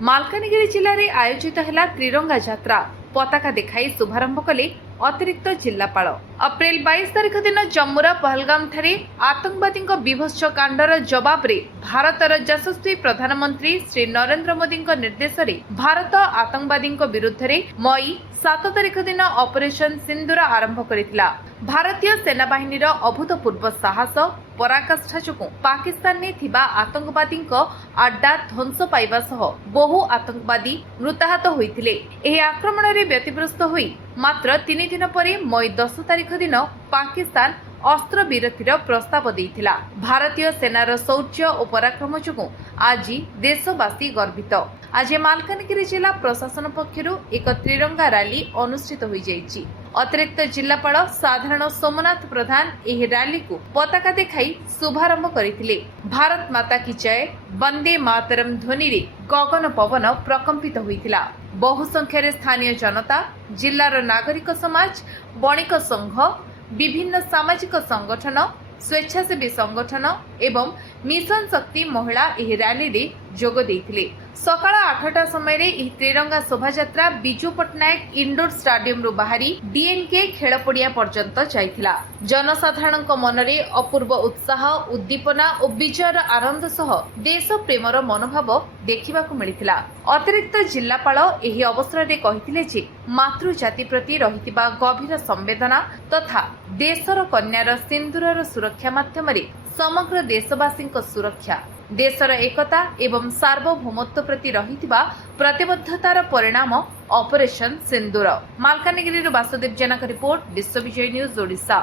मालकानगिरी जिले में आयोजित है त्रिरंगा यात्रा पताका देखाई शुभारंभ कले अतिरिक्त जिलापाल। अप्रैल 22 तारिख दिन जम्मूर पहलगाम ठारे आतंकवादी विभत्स कांडर जवाब रे भारतर यशस्वी प्रधानमंत्री श्री नरेंद्र मोदी निर्देश रे भारत आतंकवादी विरुद्ध रे मई 7 तारिख दिन ऑपरेशन सिंदूर आरंभ करितला। भारतीय सेनाबाहिनी अभूतपूर्व साहस पराकाष्ठा जो पाकिस्तान में थिबा आतंकवादी अड्डा ध्वंस पाइबा सह बहु आतंकवादी मृताहत होइथिले। एही आक्रमण रे व्यतिग्रस्त होई मात्र 3 दिन पर मई 10 तारिख दिन पाकिस्तान अस्त्र विरतिर प्रस्ताव देइथिला। भारतीय सेनार शौर्य और पराक्रम जो आज देशवासी गर्वित। आज मालकानगिरी जिला प्रशासन पक्षरु एक त्रिरंगा रैली अनुष्ठित होई जाइछि। अतिरिक्त जिलापाल साधारण सोमनाथ प्रधान एही रैली को पताका देखाई शुभारंभ करथिले। भारत माता की जय वंदे मातरम ध्वनि रे गगन पवन प्रकंपित होइथिला। बहु संख्यार स्थानीय जनता, जिल्लार नागरिक समाज, बणिक संघ, विभिन्न सामाजिक संगठन, स्वेच्छासेवी संगठन एवं मिशन शक्ति महिला एही रैली रे जोग देइथिले। सकाळ 8टा समय रे एही त्रिरंगा शोभायात्रा बिजू पट्टनायक इंडोर स्टेडियम रु बाहरी डीएनके खेल पड़िया पर्यंत जाइथिला। जनसाधारणक मनरे अपूर्व उत्साह, उद्दीपना और विजयर आनंद सह देश प्रेमर मनोभाव देखिबाकु मिलिथिला। अतिरिक्त जिलापाल एही अवसर रे कहिथिले जे मातृजाति प्रति रहितिबा गभीर संवेदना तथा देशर कन्यार सिंदूरर सुरक्षा माध्यम रे समग्र देशवासी सुरक्षा, देशर एकता एवं सार्वभौमत्व प्रति रहितिबा प्रतिबद्धतार परिणाम ऑपरेशन सिंदूर। मालकानगिरी वासुदेव जेना रिपोर्ट, विश्व विजय न्यूज ओडिशा।